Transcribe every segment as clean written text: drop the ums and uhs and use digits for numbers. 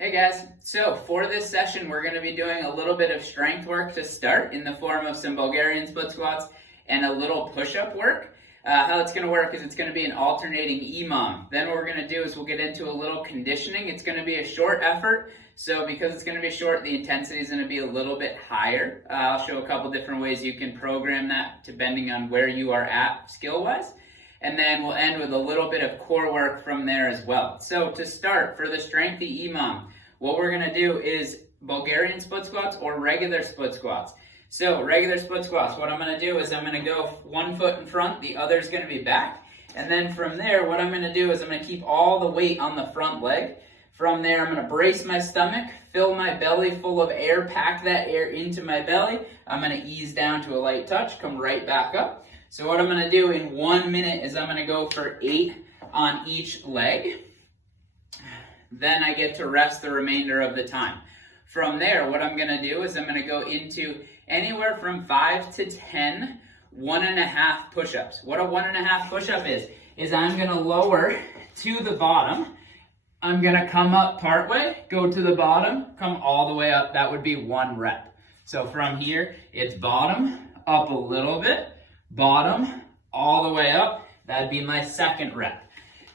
Hey guys, so for this session we're going to be doing a little bit of strength work to start in the form of some Bulgarian split squats and a little push-up work. How it's going to work is it's going to be an alternating EMOM. Then what we're going to do is we'll get into a little conditioning. It's going to be a short effort, so because it's going to be short, the intensity is going to be a little bit higher. I'll show a couple different ways you can program that depending on where you are at skill-wise. And then we'll end with a little bit of core work from there as well. So to start, for the strengthy EMOM, what we're gonna do is Bulgarian split squats or regular split squats. So regular split squats, what I'm gonna do is I'm gonna go one foot in front, the other's gonna be back. And then from there, what I'm gonna do is I'm gonna keep all the weight on the front leg. From there, I'm gonna brace my stomach, fill my belly full of air, pack that air into my belly. I'm gonna ease down to a light touch, come right back up. So what I'm going to do in 1 minute is I'm going to go for 8 on each leg. Then I get to rest the remainder of the time. From there, what I'm going to do is I'm going to go into anywhere from 5 to 10 1.5 push-ups. What a 1.5 push-up is I'm going to lower to the bottom. I'm going to come up partway, go to the bottom, come all the way up. That would be 1 rep. So from here, it's bottom, up a little bit, bottom, all the way up. That'd be my 2nd rep.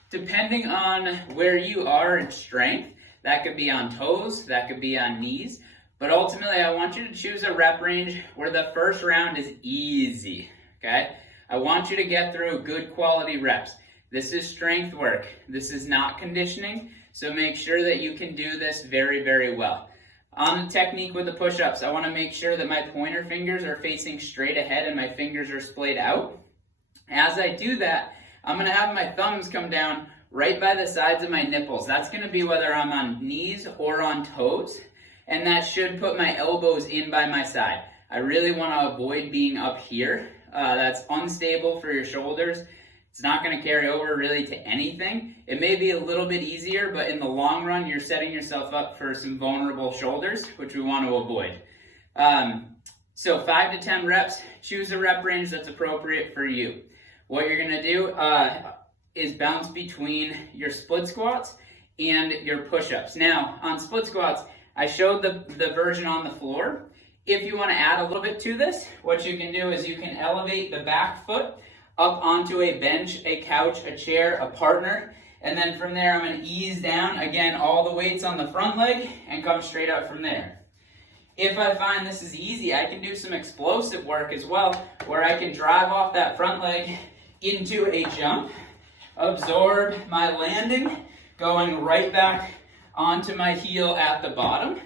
Depending on where you are in strength, that could be on toes, that could be on knees, but ultimately I want you to choose a rep range where the first round is easy, okay? I want you to get through good quality reps. This is strength work. This is not conditioning, so make sure that you can do this very, very well. On the technique with the push-ups, I want to make sure that my pointer fingers are facing straight ahead and my fingers are splayed out. As I do that, I'm going to have my thumbs come down right by the sides of my nipples. That's going to be whether I'm on knees or on toes, and that should put my elbows in by my side. I really want to avoid being up here. That's unstable for your shoulders. It's not going to carry over really to anything. It may be a little bit easier, but in the long run, you're setting yourself up for some vulnerable shoulders, which we want to avoid. So 5 to 10 reps, choose a rep range that's appropriate for you. What you're going to do is bounce between your split squats and your push-ups. Now, on split squats, I showed the version on the floor. If you want to add a little bit to this, what you can do is you can elevate the back foot up onto a bench, a couch, a chair, a partner, and then from there I'm going to ease down, again, all the weights on the front leg and come straight up from there. If I find this is easy, I can do some explosive work as well, where I can drive off that front leg into a jump, absorb my landing, going right back onto my heel at the bottom,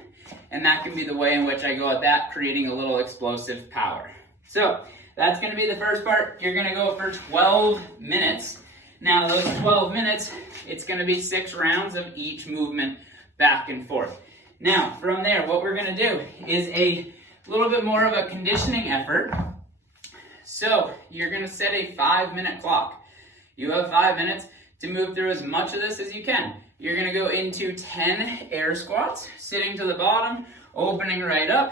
and that can be the way in which I go at that, creating a little explosive power. So that's going to be the first part. You're going to go for 12 minutes. Now those 12 minutes, it's going to be 6 rounds of each movement back and forth. Now from there, what we're going to do is a little bit more of a conditioning effort. So you're going to set a 5-minute clock. You have 5 minutes to move through as much of this as you can. You're going to go into 10 air squats, sitting to the bottom, opening right up.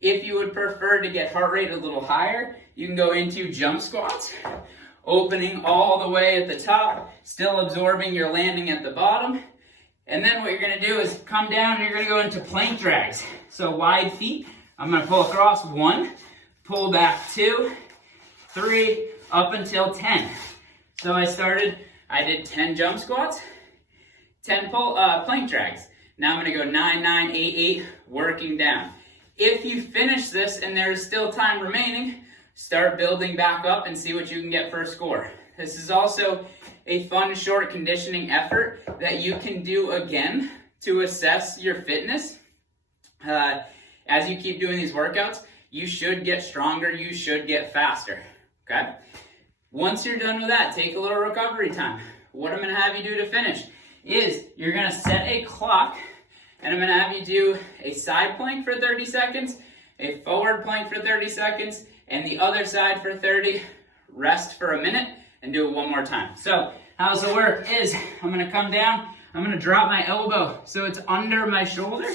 If you would prefer to get heart rate a little higher, you can go into jump squats, opening all the way at the top, still absorbing your landing at the bottom. And then what you're going to do is come down and you're going to go into plank drags. So wide feet, I'm going to pull across 1, pull back 2, 3, up until 10. So I did 10 jump squats, 10 plank drags. Now I'm going to go 9, 9, 8, 8, working down. If you finish this and there's still time remaining, start building back up and see what you can get for a score. This is also a fun, short conditioning effort that you can do again to assess your fitness. As you keep doing these workouts, you should get stronger, you should get faster, okay? Once you're done with that, take a little recovery time. What I'm going to have you do to finish is you're going to set a clock, and I'm going to have you do a side plank for 30 seconds, a forward plank for 30 seconds, and the other side for 30, rest for a minute, and do it one more time. So how this will work is I'm going to come down, I'm going to drop my elbow so it's under my shoulder.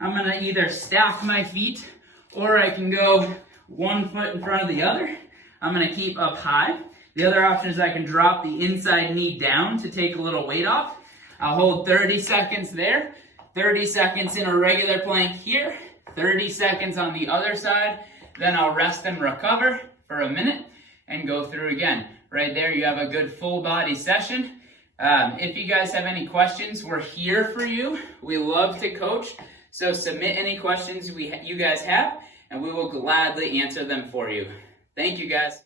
I'm going to either stack my feet or I can go 1 foot in front of the other. I'm going to keep up high. The other option is I can drop the inside knee down to take a little weight off. I'll hold 30 seconds there. 30 seconds in a regular plank here, 30 seconds on the other side, then I'll rest and recover for a minute and go through again. Right there, you have a good full body session. If you guys have any questions, we're here for you. We love to coach, so submit any questions you guys have, and we will gladly answer them for you. Thank you, guys.